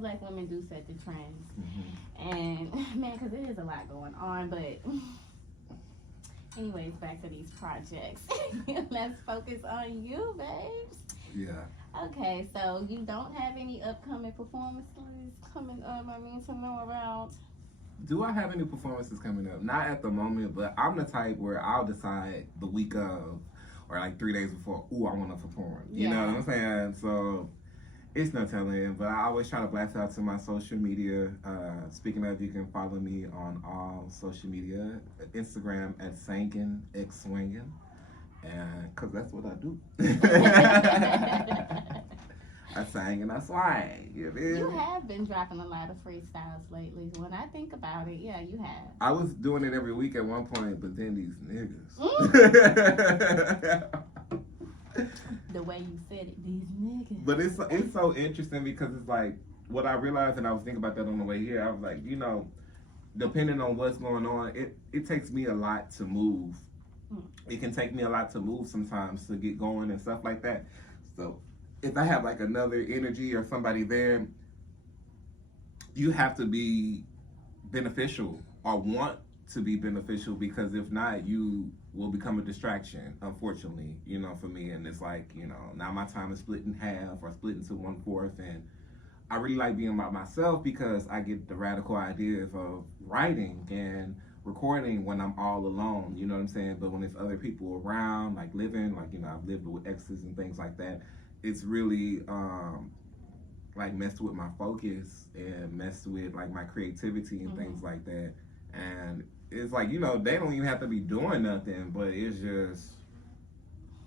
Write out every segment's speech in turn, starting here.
black women do set the trends. And, man, because it is a lot going on. But, anyways, back to these projects. Let's focus on you, babes. Yeah. Okay, so you don't have any upcoming performances coming up, I mean, to know about? Do I have any performances coming up? Not at the moment, but I'm the type where I'll decide the week of or like 3 days before, ooh, I want to perform. You know what I'm saying? So it's no telling, but I always try to blast out to my social media. Speaking of, you can follow me on all social media. Instagram at Sangin X Swingin'. And because that's what I do. I sang and I swang. You have been dropping a lot of freestyles lately. When I think about it, yeah, you have. I was doing it every week at one point, but then these niggas. The way you said it, these niggas. But it's so interesting because it's like what I realized, and I was thinking about that on the way here. I was like, you know, depending on what's going on, it takes me a lot to move. It can take me a lot to move sometimes to get going and stuff like that. So if I have like another energy or somebody there, you have to be beneficial or want to be beneficial, because if not, you will become a distraction, unfortunately, you know, for me. And it's like, you know, now my time is split in half or split into 1/4, and I really like being by myself because I get the radical ideas of writing and recording when I'm all alone, you know what I'm saying? But when there's other people around, like living, like, you know, I've lived with exes and things like that, it's really like messed with my focus and messed with like my creativity and things like that. And it's like, you know, they don't even have to be doing nothing, but it's just,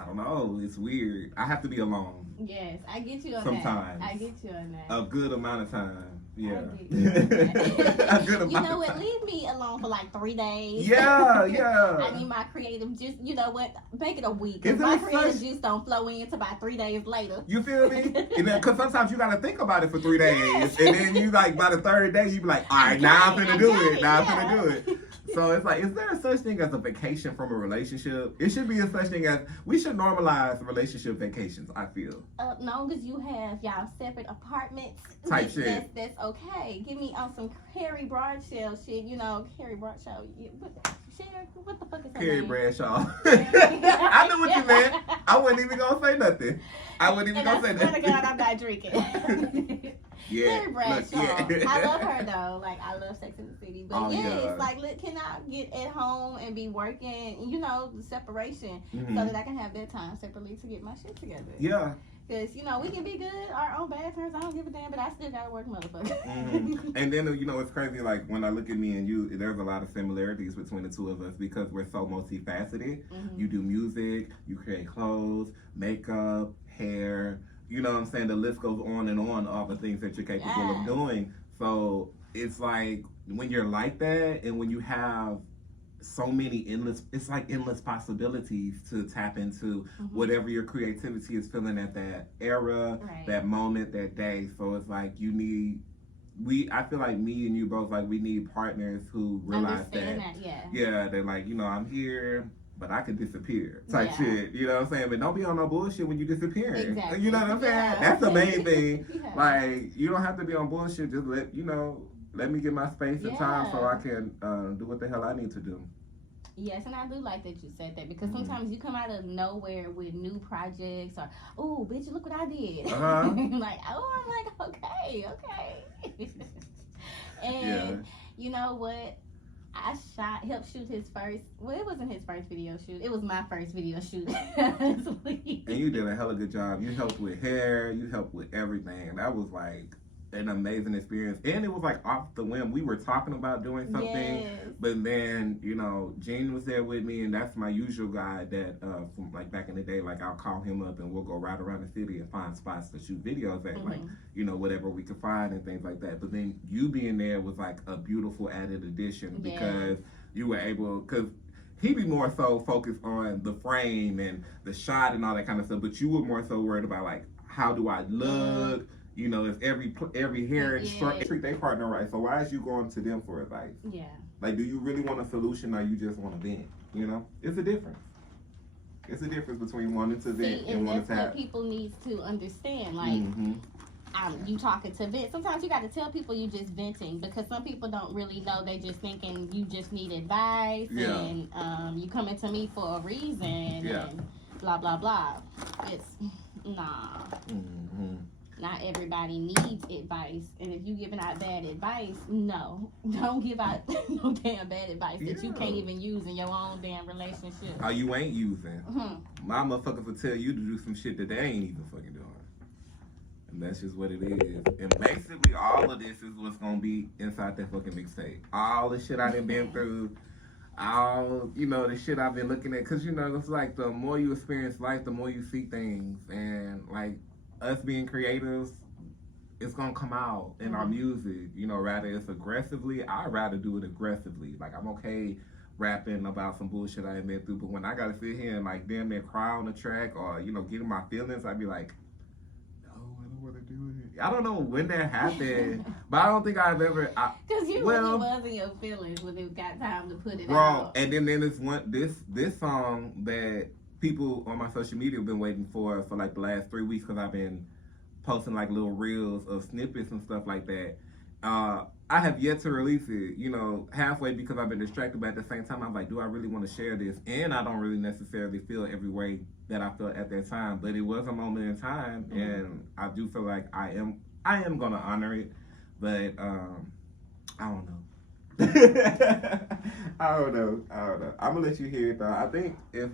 I don't know, it's weird. I have to be alone. Yes, I get you on sometimes. that. I get you on that. A good amount of time. Yeah. A good amount. You know what? Leave me alone for like 3 days. Yeah, yeah. I need my creative juice. You know what? Make it a week. Cause my creative juice don't flow in until about 3 days later. You feel me? Because sometimes you gotta think about it for 3 days, and then you like by the third day you be like, all right, now I'm finna do it. Now I'm finna do it. So it's like, is there a such thing as a vacation from a relationship? It should be a such thing as, we should normalize relationship vacations, I feel. Long as you have y'all separate apartments. Type shit. That's okay. Give me on some Carrie Bradshaw shit, you know, Carrie Bradshaw. What the fuck is her Carrie name? Bradshaw. I knew what you meant. I wasn't even gonna say nothing. I wasn't even gonna say nothing. I nothing. swear to God, I'm not drinking. Yeah, Carrie Bradshaw. Yeah. I love her though. Like, I love Sex in the City. But it's like, look, can I get at home and be working, you know, the separation, so that I can have that time separately to get my shit together. Yeah. Because, you know, we can be good, our own bad turns. I don't give a damn, but I still gotta work, motherfucker. And then, you know, it's crazy, like, when I look at me and you, there's a lot of similarities between the two of us because we're so multifaceted. You do music, you create clothes, makeup, hair, you know what I'm saying? The list goes on and on, all the things that you're capable of doing. So it's like, when you're like that and when you have so many it's like endless possibilities to tap into whatever your creativity is feeling at that era, that moment, that day. So it's like I feel like me and you both, like, we need partners who realize that they're like, you know, I'm here, but I could disappear type shit, you know what I'm saying? But don't be on no bullshit when you disappearing. Exactly. You know what I'm saying? That's the main thing. Like, you don't have to be on bullshit. Just let me get my space and time so I can do what the hell I need to do. Yes, and I do like that you said that, because sometimes you come out of nowhere with new projects, or, oh, bitch, look what I did. Like, oh, I'm like, okay. And you know what? I helped shoot his first, well, it wasn't his first video shoot. It was my first video shoot. And you did a hell of a good job. You helped with hair. You helped with everything. And that was like an amazing experience. And it was like off the whim. We were talking about doing something, but then, you know, Gene was there with me, and that's my usual guy that from like back in the day, like, I'll call him up and we'll go ride around the city and find spots to shoot videos at, like, you know, whatever we could find and things like that. But then you being there was like a beautiful added addition because you were able, because he'd be more so focused on the frame and the shot and all that kind of stuff, but you were more so worried about, like, how do I look? You know, if every hair and treat their partner right. So why is you going to them for advice? Yeah. Like, do you really want a solution, or you just want to vent? You know, it's a difference. It's a difference between wanting to vent and wanting to have. That's what people need to understand. Like, you talking to vent. Sometimes you got to tell people you just venting because some people don't really know. They just thinking you just need advice and you coming to me for a reason and blah blah blah. It's nah. Mm-hmm. Not everybody needs advice, and if you giving out bad advice, no, don't give out no damn bad advice that you can't even use in your own damn relationship. Or you ain't using. My motherfuckers will tell you to do some shit that they ain't even fucking doing. And that's just what it is. And basically, all of this is what's gonna be inside that fucking mixtape. All the shit I done been through, all, you know, the shit I've been looking at. Because, you know, it's like the more you experience life, the more you see things. And, like, us being creatives, it's gonna come out in our music. You know, rather it's aggressively, I'd rather do it aggressively. Like, I'm okay rapping about some bullshit I ain't been through, but when I gotta sit here and, like, damn near cry on the track or, you know, get in my feelings, I'd be like, I don't know when that happened, but I don't think I've ever. Because you really was in your feelings when it got time to put it out. And then this song that people on my social media have been waiting for like the last 3 weeks because I've been posting like little reels of snippets and stuff like that. I have yet to release it, you know, halfway because I've been distracted, but at the same time, I'm like, do I really want to share this? And I don't really necessarily feel every way that I felt at that time, but it was a moment in time, and I do feel like I am gonna honor it, but I don't know. I don't know. I'm gonna let you hear it though. I think if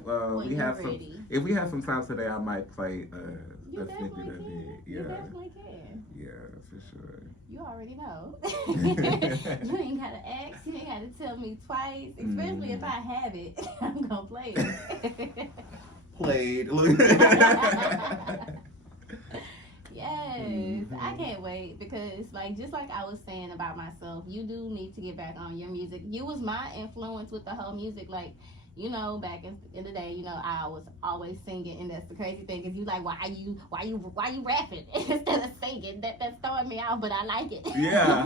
we have some time today, I might play a snippet of it. You definitely can. Yeah, for sure. You already know. You ain't gotta ask. You ain't gotta tell me twice. Especially if I have it, I'm gonna play it. Played. Yes, I can't wait because, like, just like I was saying about myself, you do need to get back on your music. You was my influence with the whole music, like. You know, back in the day, you know, I was always singing, and that's the crazy thing is you like, why you rapping instead of singing? That's throwing me out, but I like it. Yeah,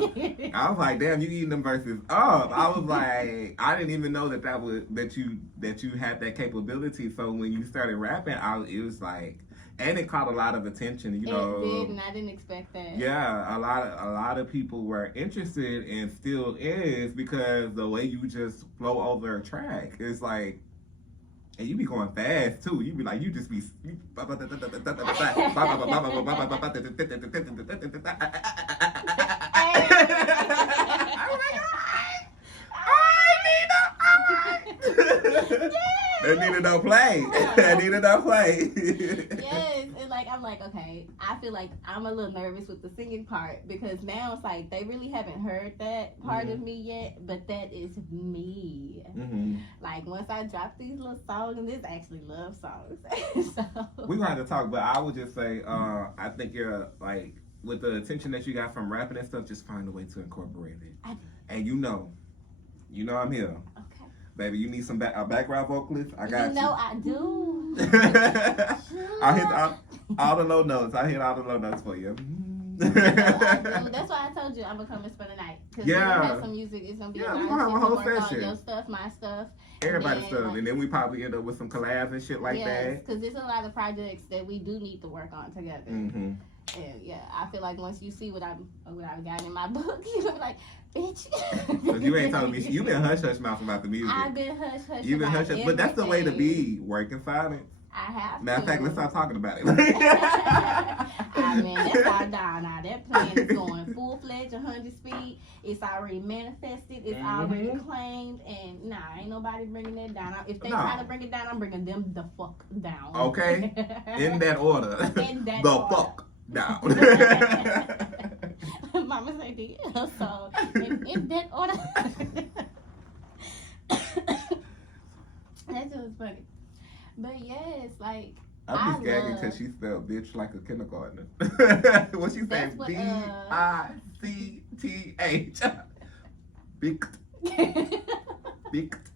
I was like, damn, you eating them verses up. I was like, I didn't even know that you had that capability. So when you started rapping, it was like. And it caught a lot of attention, you know. It did, and I didn't expect that. Yeah, a lot of people were interested and still is because the way you just flow over a track is like, and you be going fast too. You be like, you just be. That needed no play. That needed no play. Yes, and like I'm like, okay, I feel like I'm a little nervous with the singing part because now it's like they really haven't heard that part of me yet, but that is me. Like once I drop these little songs, and this actually love songs. So we're gonna have to talk, but I would just say, I think you're like with the attention that you got from rapping and stuff, just find a way to incorporate it. And you know I'm here. Baby, you need a background vocalist? I got you. You know I do. I hit all the low notes. I hit all the low notes for you. I do. That's why I told you I'm gonna come and spend the night. Because we're gonna have some music. It's gonna be we're gonna have a whole session. Your stuff, my stuff. Everybody's stuff. And then we probably end up with some collabs and shit like that. Because there's a lot of projects that we do need to work on together. And yeah, I feel like once you see what I've got in my book, you're gonna be like, bitch. Because you ain't telling me, you've been hush mouth about the music. I've been hush. You've been hush, but that's the way to be, working silence. I have Matter of fact, let's start talking about it. I mean, that's all down now. That plan is going full-fledged, 100 speed. It's already manifested. It's already claimed. And ain't nobody bringing that down. If they try to bring it down, I'm bringing them the fuck down. Okay? In that order. The fuck down. Mama said that. So, in that order. That just funny. But yes, like I'm just gagging because she spelled bitch like a kindergartner. What she said? B-I-C-T-H. Bict. Bict.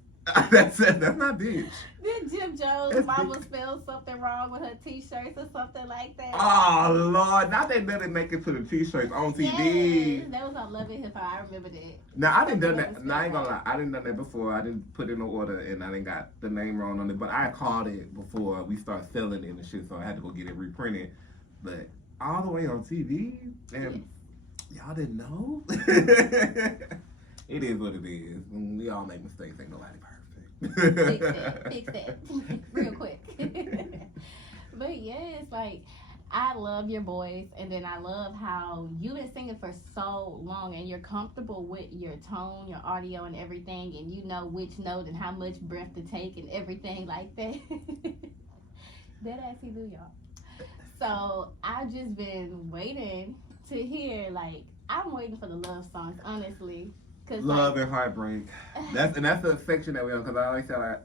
That's not bitch. Did Jim Jones' mama spell something wrong with her t-shirts or something like that? Oh Lord! Now they let it make it to the t-shirts on TV. Yes, that was on Love and Hip Hop. I remember that. Now I didn't done that. Now I ain't gonna lie. I didn't done that before. I didn't put in no order and I didn't got the name wrong on it. But I called it before we started selling it and shit, so I had to go get it reprinted. But all the way on TV, and y'all didn't know. It is what it is. We all make mistakes. Ain't nobody perfect. Fix that, real quick. But yes, like I love your voice, and then I love how you've been singing for so long, and you're comfortable with your tone, your audio, and everything, and you know which note and how much breath to take and everything like that. That ass he do, y'all. So I've just been waiting to hear, like, I'm waiting for the love songs, honestly. Cause Love like, and heartbreak. That's the section that we're on. Because I always say, like,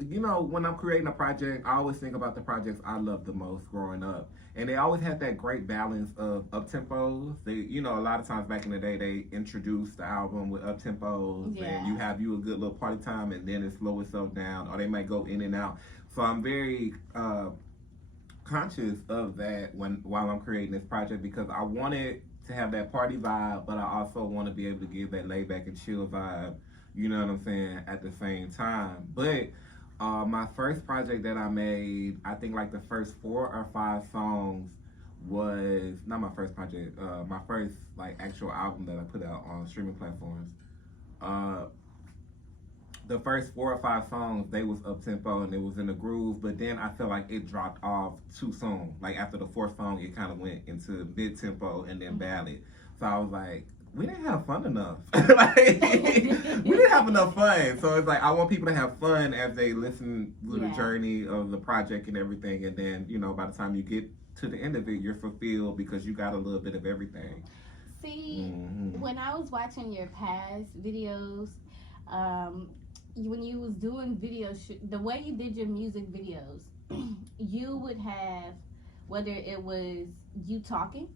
you know, when I'm creating a project, I always think about the projects I loved the most growing up, and they always had that great balance of up tempos. They, you know, a lot of times back in the day, they introduced the album with up tempos, and you have you a good little party time, and then it slow itself down, or they might go in and out. So I'm very conscious of that while I'm creating this project, because I wanted to have that party vibe, but I also want to be able to give that laid back and chill vibe, you know what I'm saying, at the same time. But my first project that I made, I think like the first 4 or 5 songs was not my first project, my first like actual album that I put out on streaming platforms. The first 4 or 5 songs, they was up tempo and it was in the groove, but then I felt like it dropped off too soon. Like after the 4th song, it kind of went into mid tempo and then ballad. So I was like, we didn't have fun enough. Like we didn't have enough fun. So it's like I want people to have fun as they listen to the journey of the project and everything, and then, you know, by the time you get to the end of it, you're fulfilled because you got a little bit of everything. See, when I was watching your past videos, when you was doing videos, the way you did your music videos, you would have, whether it was you talking,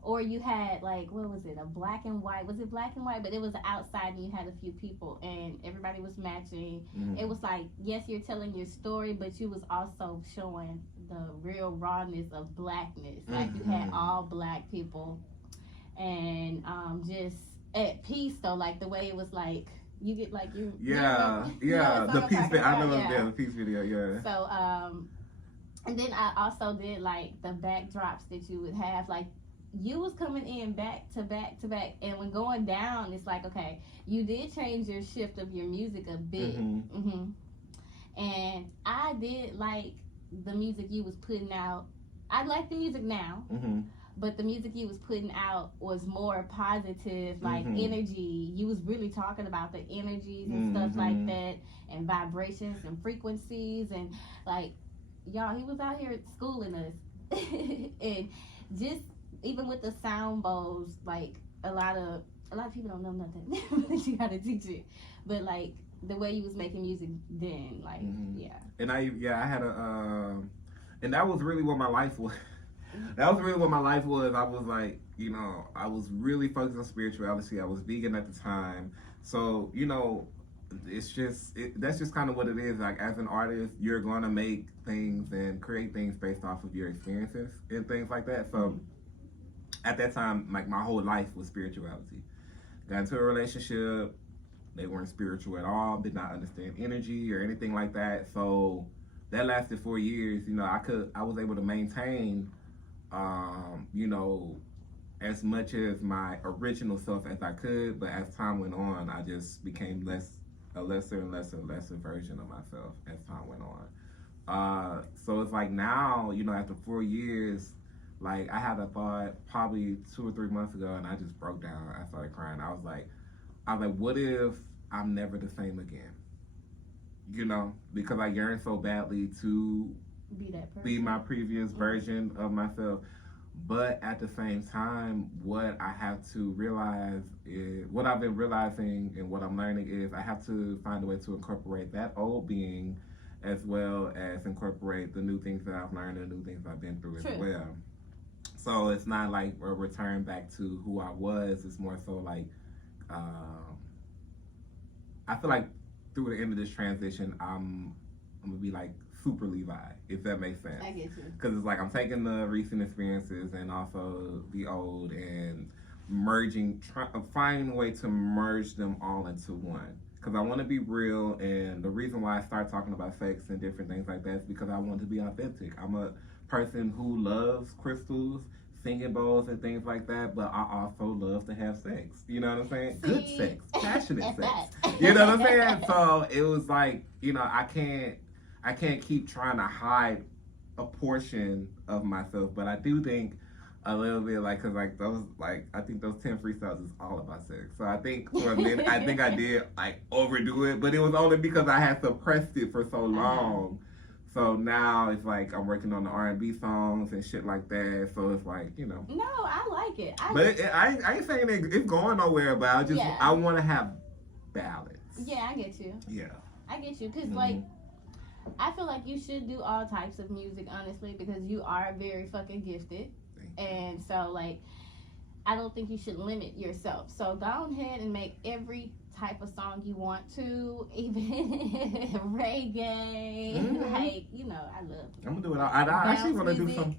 or you had like, what was it, a black and white? Was it black and white? But it was outside and you had a few people and everybody was matching. It was like, yes, you're telling your story, but you was also showing the real rawness of blackness. Like you had all black people, and just at peace though, like the way it was like, you get like you the peace video. I know the peace video, So and then I also did like the backdrops that you would have, like you was coming in back to back to back, and when going down it's like, okay, you did change your shift of your music a bit. And I did like the music you was putting out. I like the music now, but the music you was putting out was more positive, like energy. You was really talking about the energies and stuff like that, and vibrations and frequencies, and like, y'all, he was out here schooling us. And just even with the sound bowls, like a lot of people don't know nothing. You gotta teach it. But like the way you was making music then, like And I had and that was really what my life was. That was really what my life was. I was like, you know, I was really focused on spirituality. I was vegan at the time. So, you know, it's just, that's just kind of what it is. Like, as an artist, you're going to make things and create things based off of your experiences and things like that. So, at that time, like, my whole life was spirituality. Got into a relationship. They weren't spiritual at all. Did not understand energy or anything like that. So, that lasted 4 years. You know, I was able to maintain you know, as much as my original self as I could, but as time went on, I just became a lesser and lesser version of myself as time went on. So it's like now, you know, after 4 years, like I had a thought probably 2 or 3 months ago, and I just broke down. I started crying. I was like, what if I'm never the same again? You know, because I yearn so badly to be that person, be my previous version of myself. But at the same time, what I have to realize is, what I've been realizing and what I'm learning is, I have to find a way to incorporate that old being as well as incorporate the new things that I've learned and the new things I've been through as well. So it's not like a return back to who I was. It's more so like, I feel like through the end of this transition, I'm gonna be like super Levi, if that makes sense. I get you. Because it's like I'm taking the recent experiences and also the old and merging, finding a way to merge them all into one. because I want to be real, and the reason why I start talking about sex and different things like that is because I want to be authentic. I'm a person who loves crystals, singing bowls, and things like that, but I also love to have sex. You know what I'm saying? Good sex, passionate sex. You know what I'm saying? So it was like, you know, I can't keep trying to hide a portion of myself, but I do think a little bit like, cause like those, like I think those 10 freestyles is all about sex. So I think for a minute, I think I did like overdo it, but it was only because I had suppressed it for so long. So now it's like I'm working on the R&B songs and shit like that. So it's like, you know. No, I like it. I ain't saying it's going nowhere, but I want to have balance. Yeah, I get you. Yeah. I get you, cause like I feel like you should do all types of music, honestly, because you are very fucking gifted. And so, like, I don't think you should limit yourself. So go ahead and make every type of song you want to, even reggae. Like, you know, I love it. I'm gonna do it. I actually want to do some.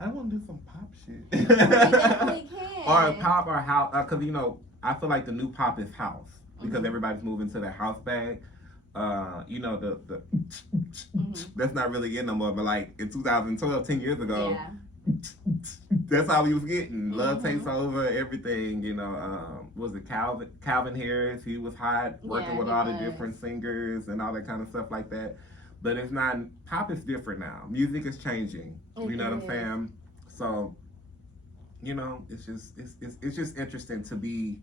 I want to do some pop shit. You definitely can. Or pop or house, because you know, I feel like the new pop is house because everybody's moving to their house bag. You know, the that's not really in no more. But like in 2012, 10 years ago. Yeah. That's how we was getting. Love takes over everything, you know. Was it Calvin Harris? He was hot, working with all the different singers and all that kind of stuff like that. But it's not, pop is different now. Music is changing. You know what I'm saying? So, you know, it's just interesting to be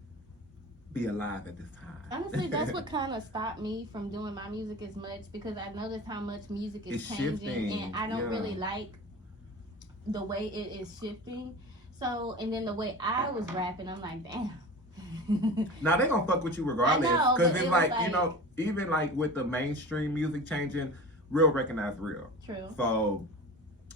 alive at this time. Honestly, that's what kind of stopped me from doing my music as much, because I noticed how much music is changing shifting, and I don't really like the way it is shifting. So, and then the way I was rapping, I'm like, damn. Now they gonna fuck with you regardless, because it's like, you know, even like with the mainstream music changing, real recognize real. True. So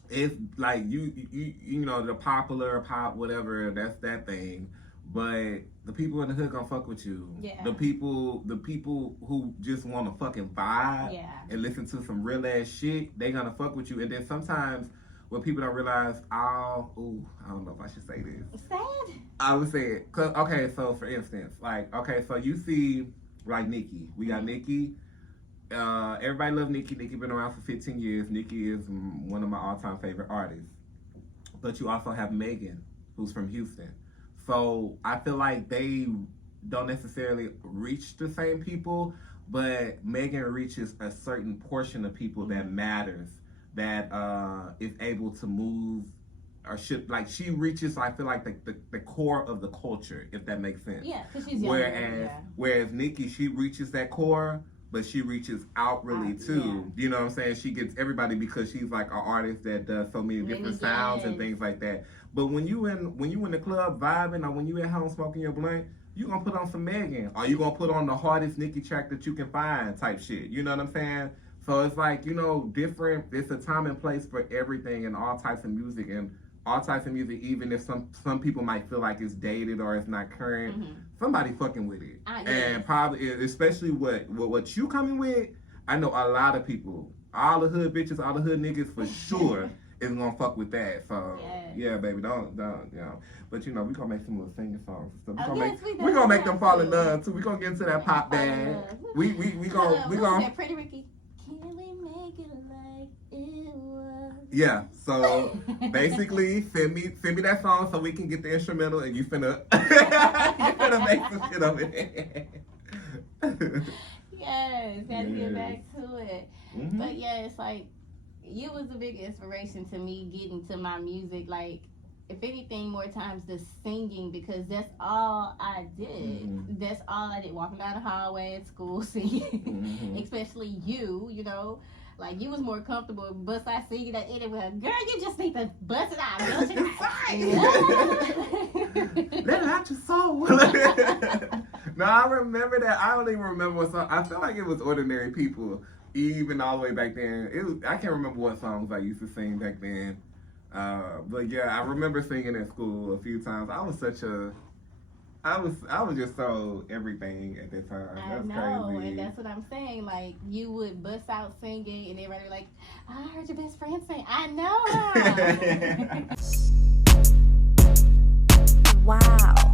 it's like you know, the popular pop, whatever, that's that thing. But the people in the hood gonna fuck with you. Yeah. The people who just want to fucking vibe and listen to some real ass shit, they gonna fuck with you. And then sometimes what people don't realize, I don't know if I should say this. Sad? I would say it. Cause, okay, so for instance, like, okay, so you see, like Nicki. We got Nicki. Everybody love Nicki. Nicki been around for 15 years. Nicki is one of my all-time favorite artists. But you also have Megan, who's from Houston. So I feel like they don't necessarily reach the same people, but Megan reaches a certain portion of people that matters, that is able to move, or should, like, she reaches, I feel like the core of the culture, if that makes sense. Yeah, because she's younger. Whereas Nicki, she reaches that core, but she reaches out really too. You know what I'm saying? She gets everybody because she's like an artist that does so many different sounds and things like that. But when you in the club vibing, or when you at home smoking your blunt, you gonna put on some Megan, or you gonna put on the hardest Nicki track that you can find, type shit. You know what I'm saying? So it's like, you know, different. It's a time and place for everything and all types of music, and all types of music. Even if some people might feel like it's dated or it's not current, somebody fucking with it. And probably, especially what you coming with. I know a lot of people, all the hood bitches, all the hood niggas for sure is gonna fuck with that. So yeah, baby, don't, you know. But you know, we gonna make some little singing songs and stuff. We gonna make them fall in love too. We gonna get into that pop bag. We gonna Pretty Ricky. Can we make it like it was? Yeah. So basically, send me that song so we can get the instrumental, and you finna make some shit of it. Yes, gotta get back to it. But yeah, it's like, you was a big inspiration to me getting to my music. Like, if anything, more times the singing, because that's all I did. That's all I did, walking down the hallway at school singing. Especially you know. Like, you was more comfortable bust out singing that anywhere. Girl, you just need to bust it out. Let it out your soul. No, I remember that. I don't even remember what song. I feel like it was Ordinary People, even all the way back then. I can't remember what songs I used to sing back then. But yeah, I remember singing at school a few times. I was just so everything at that time. That's crazy. And that's what I'm saying. Like, you would bust out singing, and everybody would like, I heard your best friend sing. I know her. Wow.